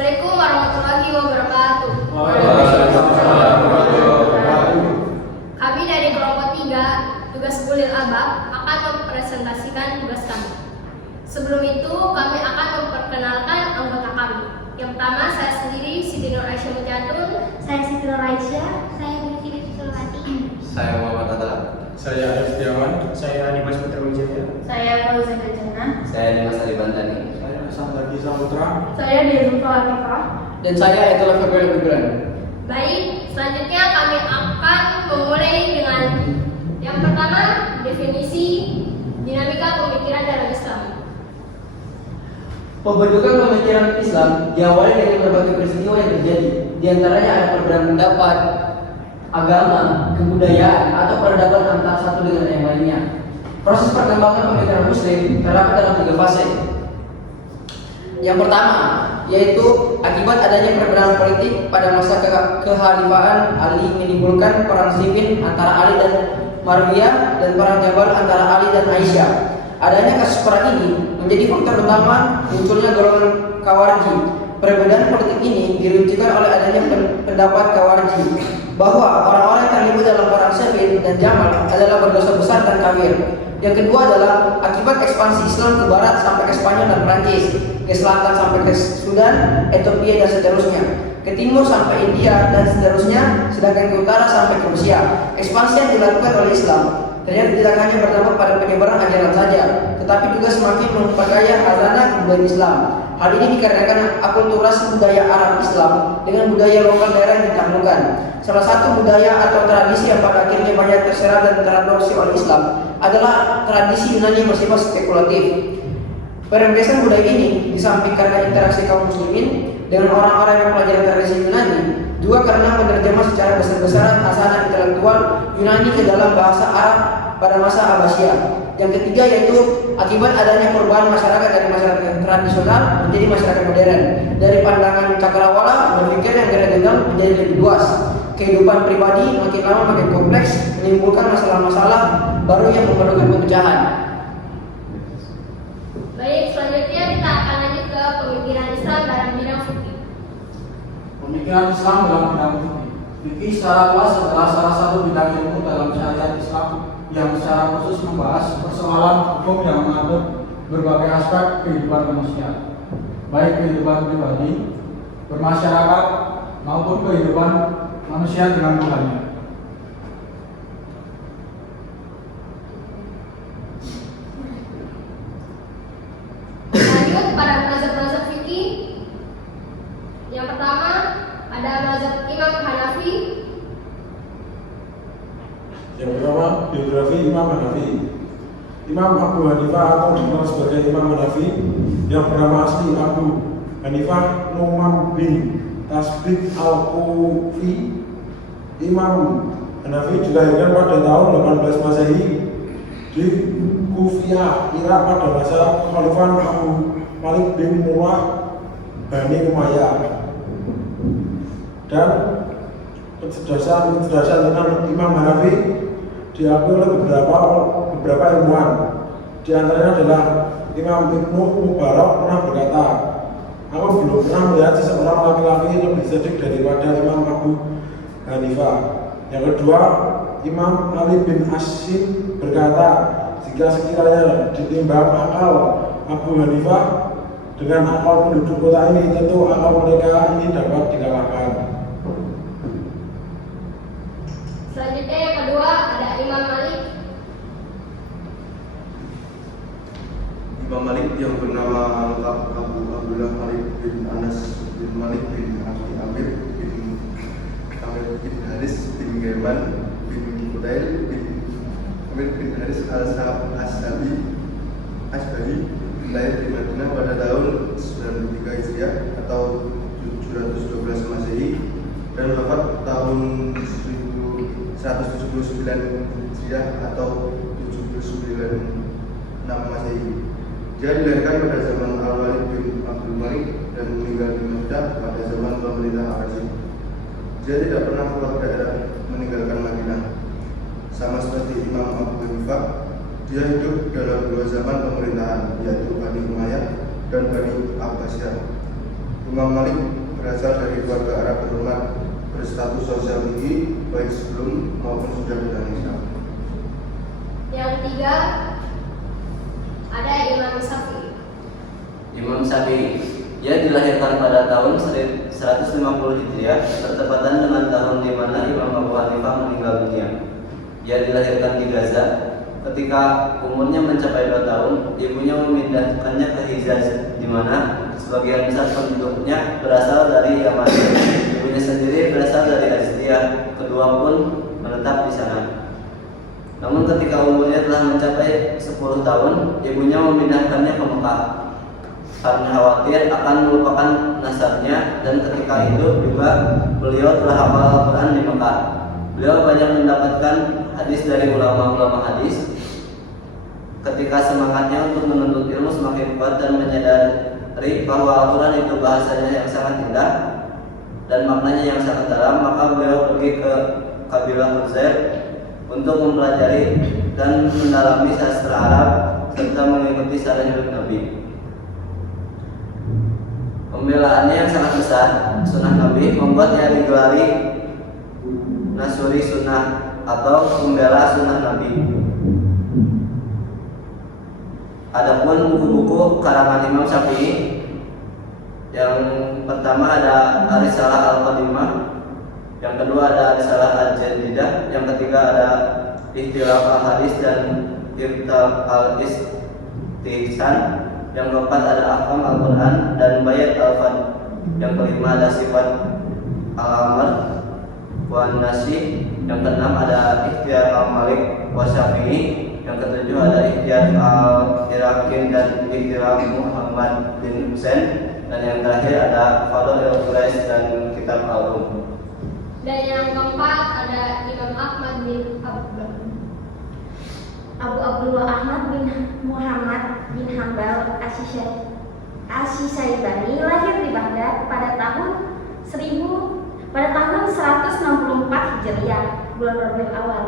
Assalamualaikum warahmatullahi wabarakatuh. Waalaikumsalam warahmatullahi wabarakatuh. Kami dari kelompok 3, tugas Ulil Albab akan mempresentasikan tugas kami. Sebelum itu, kami akan memperkenalkan anggota kami. Yang pertama, saya sendiri, Siti Nur Aisyah Mujatun. Saya Siti Nur Aisyah. Saya Siti Sulwati. Saya Muhammad Adla. Saya Arif Setiawan. Saya Dimas Putra Wijaya. Saya Fauzan Jana. Saya Dimas Ali Bantani. Saya Hasan Lagi Saputra. Saya Diazul Fatifah. Dan saya Itulah Februari Gibran. Baik, selanjutnya kami akan memulai dengan yang pertama, definisi dinamika pemikiran dalam Islam. Pembentukan pemikiran Islam diawali dari berbagai peristiwa yang terjadi. Di antaranya ada perbedaan pendapat, agama, kebudayaan, atau peradaban antara satu dengan yang lainnya. Proses perkembangan pemikiran Muslim terdapat dalam 3 fase. Yang pertama, yaitu akibat adanya perbedaan politik pada masa kekhalifahan Ali menimbulkan perang sipil antara Ali dan Marwiyah dan perang Jabal antara Ali dan Aisyah. Adanya kasus perang ini menjadi faktor utama munculnya golongan Khawarij. Perbedaan politik ini diruncingkan oleh adanya pendapat Khawarij bahwa orang-orang yang terlibat dalam perang Siffin dan Jamal adalah berdosa besar dan kafir. Yang kedua adalah akibat ekspansi Islam ke barat sampai ke Spanyol dan Prancis, ke selatan sampai ke Sudan, Ethiopia dan seterusnya, ke timur sampai India dan seterusnya, sedangkan ke utara sampai ke Rusia. Ekspansi yang dilakukan oleh Islam ternyata tidak hanya berdampak pada penyebaran ajaran saja, tetapi juga semakin memperkaya khazanah budaya Islam. Hal ini dikarenakan akulturasi budaya Arab Islam dengan budaya lokal daerah yang ditaklukkan. Salah satu budaya atau tradisi yang pada akhirnya banyak terserah dan teradopsi oleh Islam adalah tradisi Yunani yang bersifat spekulatif. Perembesan budaya ini di samping karena interaksi kaum muslimin dengan orang-orang yang mempelajari tradisi Yunani, juga karena menerjemah secara besar-besaran hasanah intelektual Yunani ke dalam bahasa Arab pada masa Abbasiyah. Yang ketiga yaitu akibat adanya perubahan masyarakat dari masyarakat tradisional menjadi masyarakat modern. Dari pandangan cakrawala, berpikir yang regional menjadi lebih luas. Kehidupan pribadi makin lama makin kompleks, menimbulkan masalah-masalah baru yang memerlukan pemecahan. Baik, selanjutnya kita akan lanjut ke pemikiran Islam dalam bidang fikih. Pemikiran Islam dalam bidang fikih. Fikih secara luas adalah salah satu bidang ilmu dalam syariat Islam yang secara khusus membahas persoalan hukum yang mengatur berbagai aspek kehidupan manusia, baik kehidupan pribadi, bermasyarakat, maupun kehidupan manusia dengan Tuhannya. Lanjut pada mazhab-mazhab fikih. Yang pertama ada mazhab Imam Hanafi. Yang pertama, biografi Imam Hanafi. Imam Abu Hanifah atau dikenal sebagai Imam Hanafi yang bernama asli Abu Hanifah Nu'man bin Tasbik Al-Kufi. Imam Hanafi dilahirkan pada tahun 18 Masehi di Kufiyah, Irak pada masa kekhalifahan Abu Malik bin Murrah Bani Umayyah. Dan kecerdasan tentang Imam Hanafi diakui oleh beberapa ilmuwan. Di antaranya adalah Imam Ibnu Mubarak pernah berkata, "Aku belum pernah melihat seseorang laki-laki lebih cerdik daripada Imam Abu Hanifah." Yang kedua, Imam Ali bin Asim berkata, "Jika sekiranya ditimbang akal Abu Hanifah dengan akal penduduk kota ini, tentu akal mereka ini dapat dikalahkan." Selanjutnya yang kedua ada Imam Malik. Imam Malik yang bernama lengkap Abu Abdullah Malik bin Anas bin Malik bin Abi Amir bin Haris bin German bin Kudail bin Amir bin Haris al-Ashabi lahir di Madinah pada tahun 93 Hijriah atau 712 Masehi dan wafat tahun 179 Hijriah atau 79 Masehi. Dia dilahirkan pada zaman Al-Walid bin Abdul Malik dan meninggal di Makkah pada zaman pemerintah Abbasiyah. Dia tidak pernah keluar daerah meninggalkan Madinah. Sama seperti Imam Abu Hanifah, dia hidup dalam 2 zaman pemerintahan, yaitu Bani Umayyah dan Bani Abbasiyah. Imam Malik berasal dari keluarga Arab terhormat berstatus sosial tinggi baik sebelum maupun sudah dalam Islam. Yang ketiga ada Imam Syafi'i. Imam Syafi'i, ia dilahirkan pada tahun 150 Hijriah, bertepatan dengan tahun di mana Imam Abu Hanifah meninggal dunia. Ia dilahirkan di Gaza. Ketika umurnya mencapai 2 tahun, ibunya memindahkannya ke Hijaz, di mana sebagian besar penduduknya berasal dari Yaman. Ibunya sendiri berasal dari Azdiah. Kedua pun menetap di sana. Namun ketika umurnya telah mencapai 10 tahun, ibunya memindahkannya ke Mekah karena khawatir akan melupakan nasabnya, dan ketika itu juga beliau telah hafal Al-Quran di Mekah. Beliau banyak mendapatkan hadis dari ulama-ulama hadis. Ketika semangatnya untuk menuntut ilmu semakin kuat dan menyadari bahwa Al-Quran itu bahasanya yang sangat indah dan maknanya yang sangat dalam, maka beliau pergi ke kabilah Uzair untuk mempelajari dan mendalami sastra Arab serta mengikuti cara hidup Nabi. Pembelaannya yang sangat besar sunnah Nabi membuatnya digelari Nasuri Sunnah atau pembela sunnah Nabi. Adapun buku-buku karangan Imam Syafi'i, yang pertama ada Ar-Risalah Al-Qadimah, yang kedua ada Ar-Risalah Al-Jadidah, yang ketiga ada Ikhtilaf Al-Hadis dan Irtal Al-Istihsan, yang keempat ada Ahkam Al-Quran dan Bayat Al-Fad, yang kelima ada Sifat Al-Amr Wan Nasi, yang keenam ada Ikhtiyar Al-Malik wa Syafi'i, yang ketujuh ada Ikhtiyar Al-Irakin dan Ikhtiyar Muhammad bin Husain, dan yang terakhir ada Fadhil Quraisy dan Kitab Al-Um. Dan yang keempat ada Imam Ahmad bin Abu Abdullah Ahmad bin Muhammad bin Hambal Asy-Syaibani lahir di Baghdad pada tahun 164 Hijriah, bulan Rabiul Awal.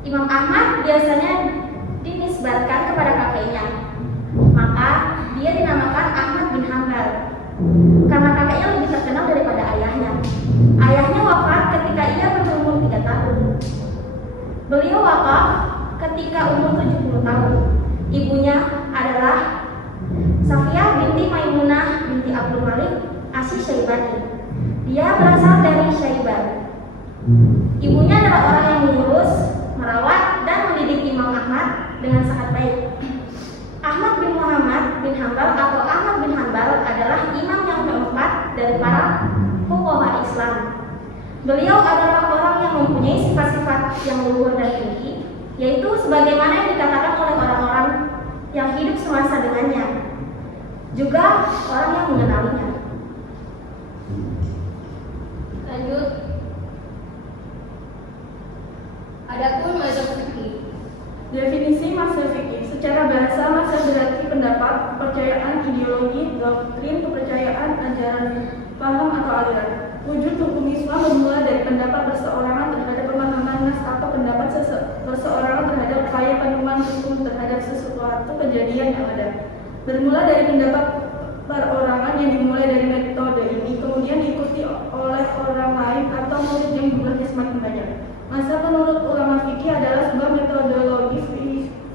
Imam Ahmad biasanya dinisbatkan kepada kakeknya, maka dia dinamakan Ahmad bin Hambal karena kakeknya lebih terkenal daripada ayahnya. Ayahnya wafat ketika ia berumur 3 tahun. Beliau wafat ketika umur 70 tahun. Ibunya adalah Safiyah binti Maimunah binti Abdul Malik Asy-Syaibani. Dia berasal dari Syaiban. Ibunya adalah orang yang mengurus, merawat, dan mendidik Imam Ahmad dengan sangat baik. Ahmad bin Muhammad bin Hambal atau Ahmad bin Hambal adalah imam yang keempat dari para fuqaha Islam. Beliau adalah orang yang mempunyai sifat-sifat yang luhur dan tinggi, yaitu sebagaimana yang dikatakan oleh orang-orang yang hidup semasa dengannya, juga orang yang mengenalinya. Lanjut. Adapun mazhab fikih. Definisi mazhab fikih secara bahasa, mazhab berarti pendapat, kepercayaan, ideologi, doktrin, kepercayaan, ajaran, paham atau aliran. Wujud hukum Islam bermula dari pendapat perseorangan terhadap pemahaman nas atau pendapat perseorangan terhadap upaya penemuan hukum terhadap sesuatu kejadian yang ada. Bermula dari pendapat perorangan yang dimulai dari metode ini, kemudian diikuti oleh orang lain atau murid yang jumlahnya semakin banyak. Mazhab menurut ulama fikih adalah sebuah metodologi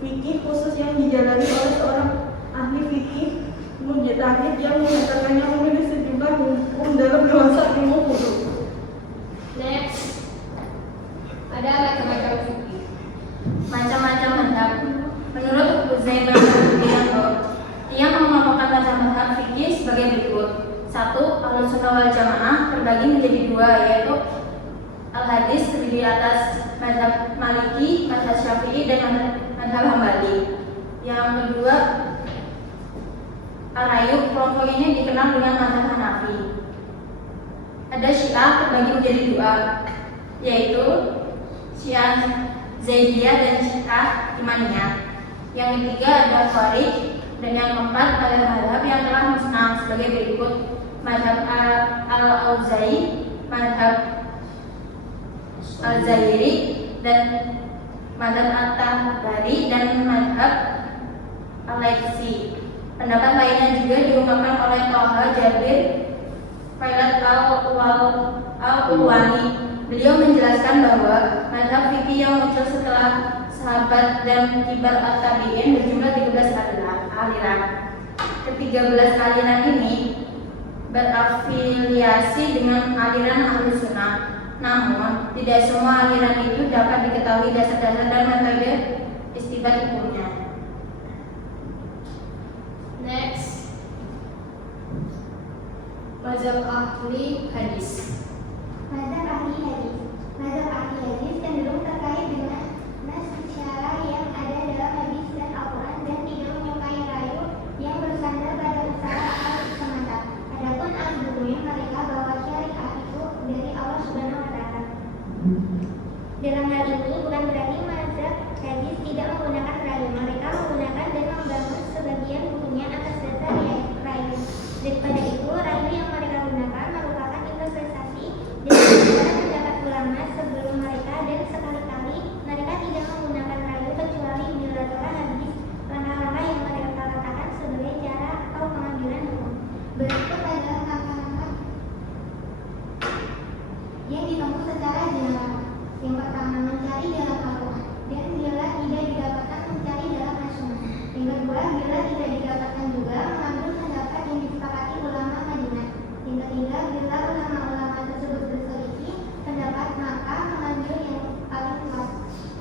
fikih khusus yang dijalani oleh seorang ahli fikih mujtahid yang menyatakannya memilih sejumlah hukum dalam bahasa ilmu hukum. Next. Ada macam-macam fikih. Macam-macam mazhab. Menurut Uzair bin Abdullah, ia mengelompokkan mazhab fikih sebagai berikut. 1. Ahlus Sunnah wal Jamaah terbagi menjadi 2, yaitu Al-Hadis terdiri atas mazhab Maliki, mazhab Syafi'i, dan mazhab Hambali. Yang kedua, Al-Rayu, kelompok ini dikenal dengan mazhab Hanafi. Ada Syiah terbagi menjadi 2, yaitu Syiah Zaidiyah dan Syiah Imaniyah. Yang ketiga ada Khawarij, dan yang keempat ada mazhab yang telah musnah sebagai berikut: mazhab Al-Auza'i, mazhab Al-Zahiri, dan mazhab At-Tabari, dan mazhab Al-Laitsi. Pendapat lainnya juga diungkapkan oleh Thaha Jabir Failat Al-Ulwani. Beliau menjelaskan bahwa mazhab fikih yang muncul setelah sahabat dan kibar at-tabi'in berjumlah 13 aliran. Ke-13 aliran ini berafiliasi dengan aliran Ahlus Sunnah. Namun, tidak semua aliran itu dapat diketahui dasar-dasar dan metode istinbat hukumnya. Next, mazhab ahli hadis. Mazhab ahli hadis. Mazhab ahli hadis cenderung terkait dengan nas syarah yang ada dalam hadis dan Al-Quran dan tidak menyukai rayu yang bersandar pada usaha akal semata. Adapun al-dunia mereka bahwa syariat itu dari Allah Subhanahu wa Ta'ala. Dalam hal ini bukan berarti mazhab hadis tidak menggunakan rayu. Mereka menggunakan dan membangun sebagian bukunya atas dasar rayu. Daripada itu, rayu yang mereka gunakan merupakan investasi dari pendapat ulama sebelum mereka, dan sekali-kali mereka tidak menggunakan rayu kecuali bila telah habis langkah-langkah yang mereka katakan sebagai cara atau pengambilan hukum. Berikut adalah langkah-langkah yang ditempuh secara general. Yang pertama, mencari dalam Al-Quran, dan bila tidak didapatkan mencari dalam As-Sunnah. Yang kedua, bila tidak didapatkan juga mengambil pendapat yang disepakati ulama Madinah. Yang ketiga, bila ulama-ulama tersebut berselisih pendapat maka mengambil yang paling kuat.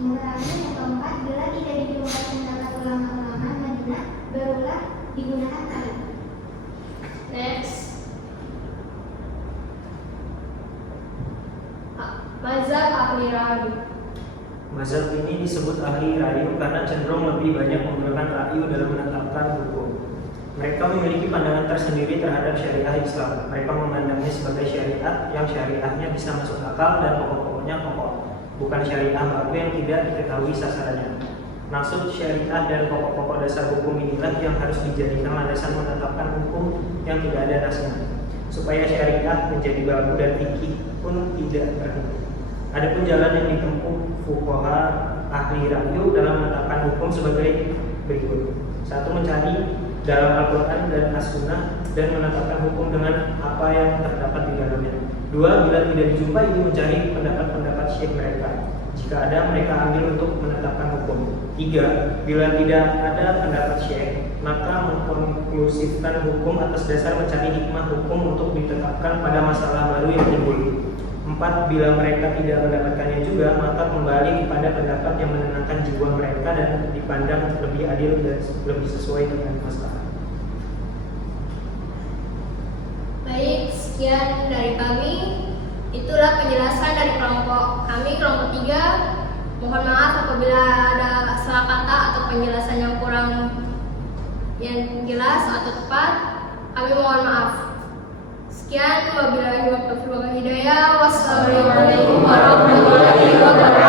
Yang terakhir, yang keempat, bila tidak ditemukan pendapat ulama-ulama Madinah, barulah digunakan tadi. Next, mazhab ahli rayu. Mazhab ini disebut ahli rayu karena cenderung lebih banyak menggunakan rayu dalam menetapkan hukum. Mereka memiliki pandangan tersendiri terhadap syariah Islam. Mereka memandangnya sebagai syariat yang syariahnya bisa masuk akal dan pokok-pokoknya pokok, bukan syariah baru yang tidak diketahui sasarannya. Maksud syariah dan pokok-pokok dasar hukum inilah yang harus dijadikan landasan menetapkan hukum yang tidak ada nasnya, supaya syariah menjadi baku dan fikih pun tidak berhenti. Adapun jalan yang ditempuh fuqaha ahli rayu dalam menetapkan hukum sebagai berikut. 1. Mencari dalam Al-Quran dan As-Sunnah dan menetapkan hukum dengan apa yang terdapat di dalamnya. 2. Bila tidak dijumpai, mencari pendapat-pendapat syekh mereka. Jika ada, mereka ambil untuk menetapkan hukum. 3. Bila tidak ada pendapat syekh, maka mengkonklusifkan hukum atas dasar mencari hikmah hukum untuk ditetapkan pada masalah baru yang timbul. 4. Bila mereka tidak mendapatkannya juga, maka kembali kepada pendapat yang menenangkan jiwa mereka dan dipandang lebih adil dan lebih sesuai dengan masalah. Baik, sekian dari kami. Itulah penjelasan dari kelompok kami, kelompok 3. Mohon maaf apabila ada salah kata atau penjelasan yang kurang yang jelas atau tepat. Kami mohon maaf. Sekian, wabillahi taufiq wal hidayah. Wassalamualaikum warahmatullahi wabarakatuh.